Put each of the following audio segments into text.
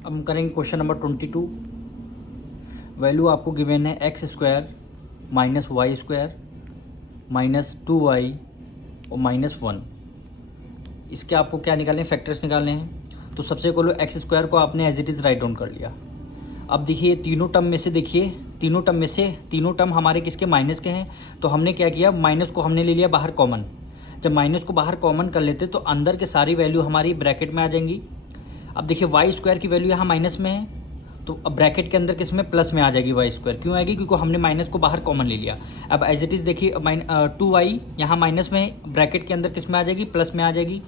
अब हम करेंगे क्वेश्चन नंबर 22। वैल्यू आपको गिवन है x square minus y square minus 2y और माइनस 1। इसके आपको क्या निकालने हैं, फैक्टर्स निकालने हैं। तो सबसे पहले एक्स स्क्वायर को आपने as it is write down कर लिया। अब देखिए तीनों टर्म में से, देखिए तीनों टर्म हमारे किसके, माइनस के हैं। तो हमने क्या किया, माइनस को हमने ले लिया बाहर कॉमन। जब माइनस को बाहर कॉमन कर लेते तो अंदर के सारी वैल्यू हमारी ब्रैकेट में आ जाएंगी। अब देखिए वाई स्क्वायर की वैल्यू यहाँ माइनस में है, तो अब ब्रैकेट के अंदर किस में, प्लस में आ जाएगी वाई स्क्वायर। क्यों आएगी, क्योंकि हमने माइनस को बाहर कॉमन ले लिया। अब एज इट इज़ देखिए 2y यहाँ माइनस में, ब्रैकेट के अंदर किस में आ जाएगी, प्लस में आ जाएगी।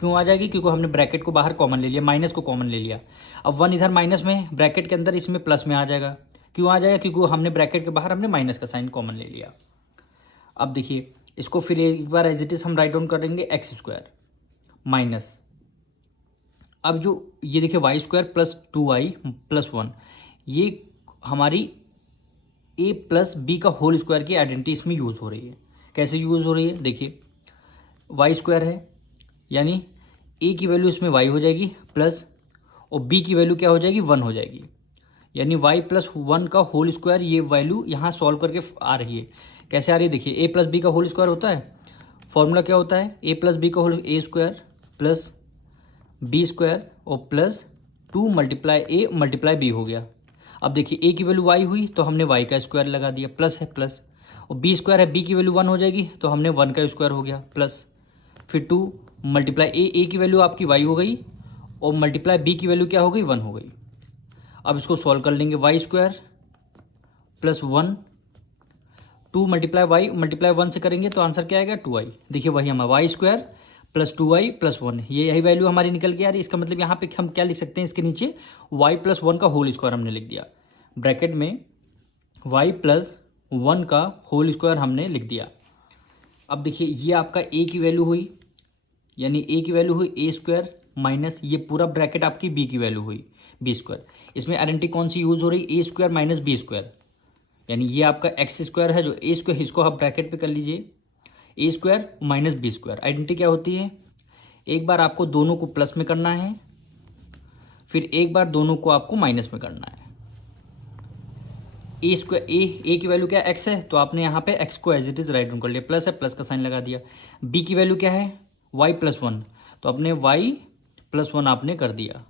क्यों आ जाएगी, क्योंकि हमने ब्रैकेट को बाहर कॉमन ले लिया, माइनस को कॉमन ले लिया। अब 1 इधर माइनस में, ब्रैकेट के अंदर इसमें प्लस में आ जाएगा। क्यों आ जाएगा, क्योंकि हमने ब्रैकेट के बाहर हमने माइनस का साइन कॉमन ले लिया। अब देखिए इसको फिर एक बार एज इट इज़ हम राइट डाउन करेंगे, एक्स स्क्वायर माइनस, अब जो ये देखिए Y square plus 2y plus 1, ये हमारी a प्लस बी का होल स्क्वायर की आइडेंटिटी इसमें यूज़ हो रही है। कैसे यूज़ हो रही है, देखिए वाई स्क्वायर है, यानी a की वैल्यू इसमें y हो जाएगी प्लस, और b की वैल्यू क्या हो जाएगी, 1 हो जाएगी। यानी y प्लस 1 का होल स्क्वायर, ये वैल्यू यहाँ सॉल्व करके आ रही है। कैसे आ रही है, देखिए a प्लस बी का होल स्क्वायर होता है, फॉर्मूला क्या होता है, a प्लस बी का whole a square plus b square और plus 2 multiply a multiply b हो गया। अब देखिए ए की वैल्यू वाई हुई तो हमने वाई का स्क्वायर लगा दिया, प्लस है प्लस, और बी स्क्वायर है, बी की वैल्यू 1 हो जाएगी तो हमने 1 का स्क्वायर हो गया प्लस, फिर 2 मल्टीप्लाई ए की वैल्यू आपकी वाई हो गई और मल्टीप्लाई बी की वैल्यू क्या हो गई, 1 हो गई। अब इसको सॉल्व कर लेंगे, वाई स्क्वायर प्लस 1, 2 मल्टीप्लाई 1 से करेंगे तो आंसर क्या आएगा, 2y। देखिए वही हमारा Y square plus 2y plus 1, ये यही वैल्यू हमारी निकल के आ रही है। इसका मतलब यहाँ पे हम क्या लिख सकते हैं, इसके नीचे y प्लस 1 का होल स्क्वायर हमने लिख दिया, ब्रैकेट में y प्लस 1 का होल स्क्वायर हमने लिख दिया। अब देखिए ये आपका a की वैल्यू हुई, यानी a की वैल्यू हुई a स्क्वायर माइनस ये पूरा ब्रैकेट आपकी b की वैल्यू हुई b स्क्वायर। इसमें आइडेंटिटी कौन सी यूज हो रही, a square minus B square, यानी ये आपका एक्स स्क्वायर है जो a स्क्वायर, इसको आप ब्रैकेट पे कर लीजिए, A square minus B square. Identity क्या होती है, एक बार आपको दोनों को प्लस में करना है, फिर एक बार दोनों को आपको माइनस में करना है। ए स्क्वायर, ए की वैल्यू क्या है, एक्स है, तो आपने यहाँ पे एक्स को as it is write down कर लिया, प्लस है प्लस का साइन लगा दिया। बी की वैल्यू क्या है, वाई प्लस 1, तो आपने वाई प्लस 1 आपने कर दिया।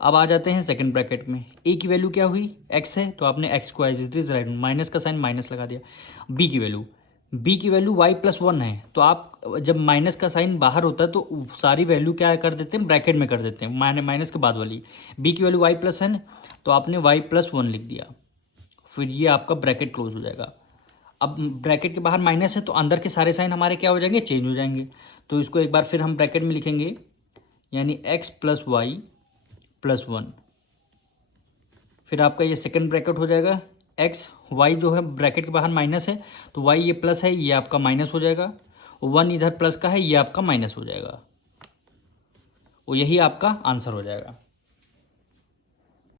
अब आ जाते हैं सेकंड ब्रैकेट में, ए की वैल्यू क्या हुई, एक्स है, तो आपने एक्स को as it is write, minus का साइन माइनस लगा दिया। बी की वैल्यू y प्लस 1 है, तो आप जब माइनस का साइन बाहर होता है तो सारी वैल्यू क्या कर देते हैं, ब्रैकेट में कर देते हैं, माइनस के बाद वाली। b की वैल्यू y प्लस है, तो आपने y प्लस 1 लिख दिया, फिर ये आपका ब्रैकेट क्लोज हो जाएगा। अब ब्रैकेट के बाहर माइनस है तो अंदर के सारे साइन हमारे क्या हो जाएंगे, चेंज हो जाएंगे। तो इसको एक बार फिर हम ब्रैकेट में लिखेंगे, यानी x प्लस वाई प्लस 1, फिर आपका ये सेकेंड ब्रैकेट हो जाएगा, एक्स वाई जो है ब्रैकेट के बाहर माइनस है तो वाई ये प्लस है, ये आपका माइनस हो जाएगा, 1 इधर प्लस का है, ये आपका माइनस हो जाएगा, और यही आपका आंसर हो जाएगा।